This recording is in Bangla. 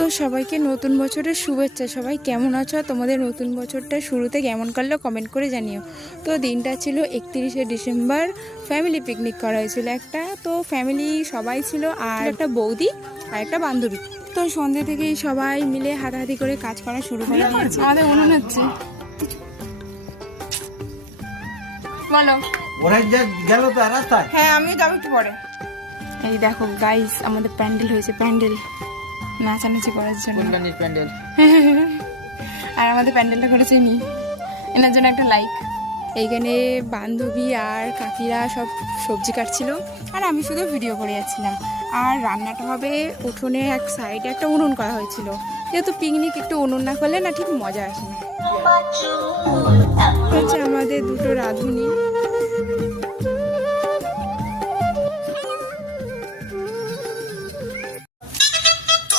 তো সবাইকে নতুন বছরের শুভেচ্ছা। সবাই কেমন আছো? তোমাদের নতুন বছরটা শুরুতে কেমন করলো কমেন্ট করে জানিও। তো দিনটা ছিল 31শে ডিসেম্বর। ফ্যামিলি পিকনিক করা হয়েছিল একটা। তো ফ্যামিলি সবাই ছিল আর একটা বৌদি আর একটা বান্ধবী। তো সন্ধ্যে থেকেই সবাই মিলে হাতাহাতি করে কাজ করা শুরু করে দিয়েছে। আমাদের উনুন হচ্ছে। বলো। গেল তো রাস্তায়। হ্যাঁ, আমিও যাবো একটু পরে। এই দেখো গাইস, আমাদের প্যান্ডেল হয়েছে। প্যান্ডেল নাচানাচি করার জন্য। প্যান্ডেল আর আমাদের প্যান্ডেলটা করেছে নি, এনার জন্য একটা লাইক। এইখানে বান্ধবী আর কাকিরা সব সবজি কাটছিল আর আমি শুধু ভিডিও করে যাচ্ছিলাম। আর রান্নাটা হবে উঠোনে এক সাইডে একটা উনুন করা হয়েছিল, যেহেতু পিকনিক একটু উনুন না করলে না ঠিক মজা আসে না। হচ্ছে আমাদের দুটো রাঁধুনি।